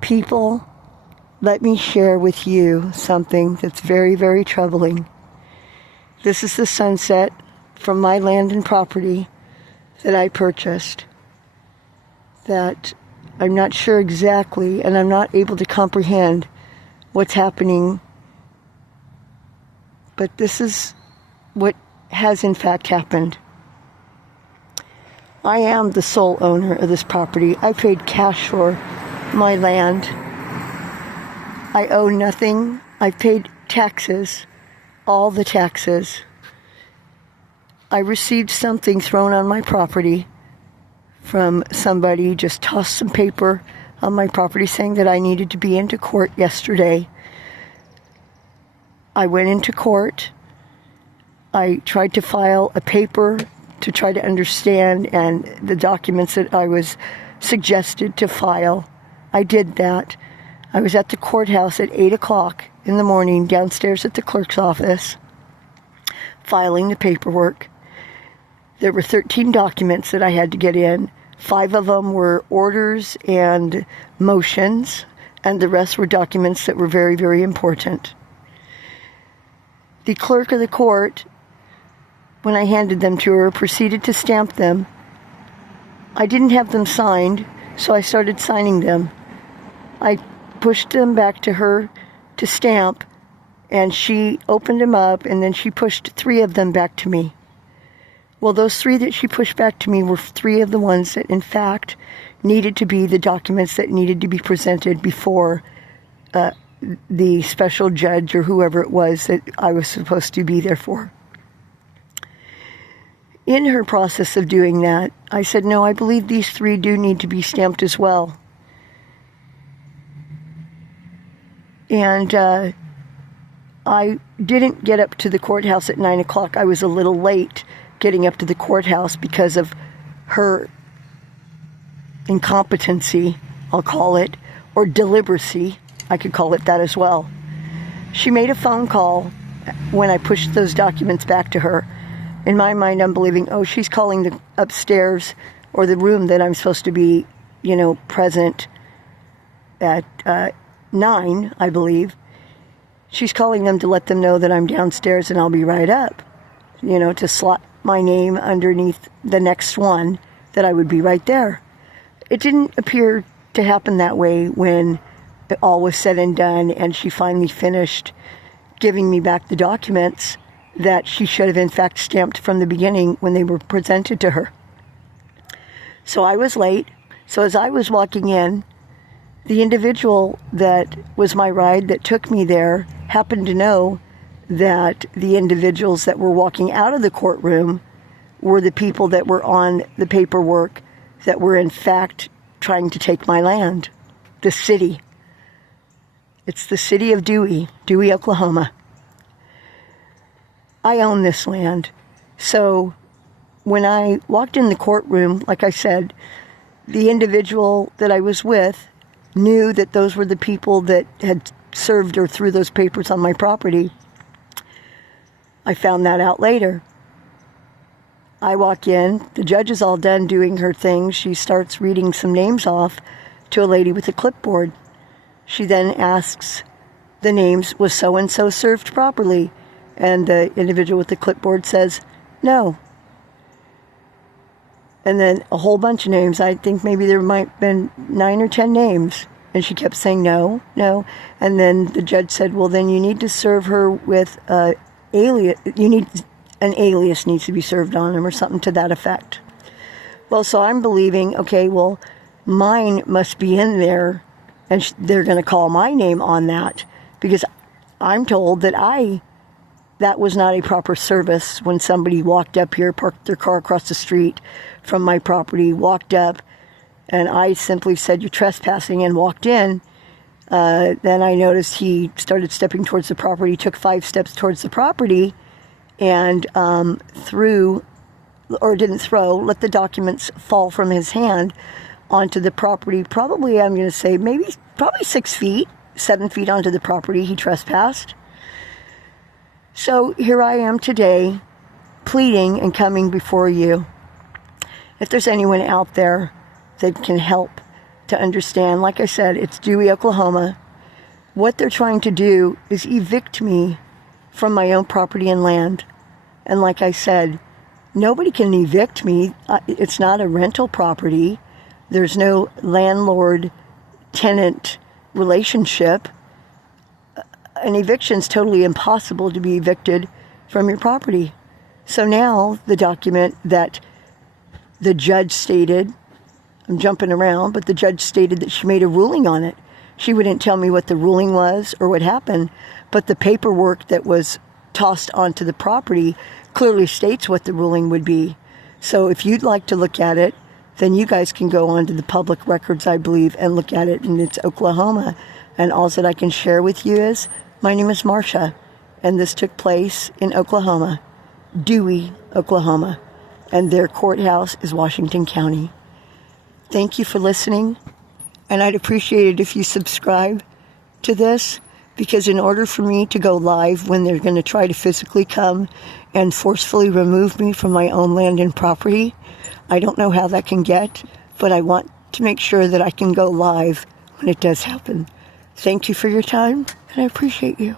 People, let me share with you something that's very, very troubling. This is the sunset from my land and property that I purchased, that I'm not sure exactly, and I'm not able to comprehend what's happening, but this is what has in fact happened. I am the sole owner of this property. I paid cash for my land. I owe nothing. I paid taxes, all the taxes. I received something thrown on my property from somebody, just tossed some paper on my property saying that I needed to be into court yesterday. I went into court. I tried to file a paper to try to understand and the documents that I was suggested to file. I did that. I was at the courthouse at 8 o'clock in the morning downstairs at the clerk's office filing the paperwork. There were 13 documents that I had to get in. 5 of them were orders and motions, and the rest were documents that were very, very important. The clerk of the court, when I handed them to her, proceeded to stamp them. I didn't have them signed, so I started signing them. I pushed them back to her to stamp, and she opened them up, and then she pushed 3 of them back to me. Well, those 3 that she pushed back to me were 3 of the ones that, in fact, needed to be the documents that needed to be presented before the special judge or whoever it was that I was supposed to be there for. In her process of doing that, I said, no, I believe these 3 do need to be stamped as well. And I didn't get up to the courthouse at 9 o'clock. I was a little late getting up to the courthouse because of her incompetency, I'll call it, or deliberacy. I could call it that as well. She made a phone call when I pushed those documents back to her. In my mind, I'm believing, oh, she's calling the upstairs or the room that I'm supposed to be, present at 9, I believe. She's calling them to let them know that I'm downstairs and I'll be right up, to slot my name underneath the next one, that I would be right there. It didn't appear to happen that way when it all was said and done and she finally finished giving me back the documents that she should have in fact stamped from the beginning when they were presented to her. So I was late. So as I was walking in, the individual that was my ride that took me there happened to know that the individuals that were walking out of the courtroom were the people that were on the paperwork that were in fact trying to take my land, the city. It's the city of Dewey, Oklahoma. I own this land. So when I walked in the courtroom, like I said, the individual that I was with knew that those were the people that had served or threw those papers on my property. I found that out later. I walk in, the judge is all done doing her thing. She starts reading some names off to a lady with a clipboard. She then asks the names, was so-and-so served properly? And the individual with the clipboard says, no. And then a whole bunch of names. I think maybe there might have been 9 or 10 names. And she kept saying, no, no. And then the judge said, well, then you need to serve her with alias. An alias needs to be served on him or something to that effect. Well, so I'm believing, okay, well, mine must be in there. And they're going to call my name on that. Because I'm told that that was not a proper service when somebody walked up here, parked their car across the street from my property, walked up, and I simply said, you're trespassing, and walked in. Then I noticed he started stepping towards the property, took 5 steps towards the property, and let the documents fall from his hand onto the property. Probably, I'm going to say, probably 6 feet, 7 feet onto the property. He trespassed. So here I am today, pleading and coming before you. If there's anyone out there that can help to understand. Like I said, it's Dewey, Oklahoma. What they're trying to do is evict me from my own property and land. And like I said, nobody can evict me. It's not a rental property. There's no landlord-tenant relationship. An eviction is totally impossible to be evicted from your property. So now the document that the judge stated, I'm jumping around, but the judge stated that she made a ruling on it. She wouldn't tell me what the ruling was or what happened, but the paperwork that was tossed onto the property clearly states what the ruling would be. So if you'd like to look at it, then you guys can go onto the public records, I believe, and look at it, and it's Oklahoma. And all that I can share with you is, my name is Marcia, and this took place in Oklahoma, Dewey, Oklahoma, and their courthouse is Washington County. Thank you for listening, and I'd appreciate it if you subscribe to this, because in order for me to go live when they're going to try to physically come and forcefully remove me from my own land and property, I don't know how that can get, but I want to make sure that I can go live when it does happen. Thank you for your time, and I appreciate you.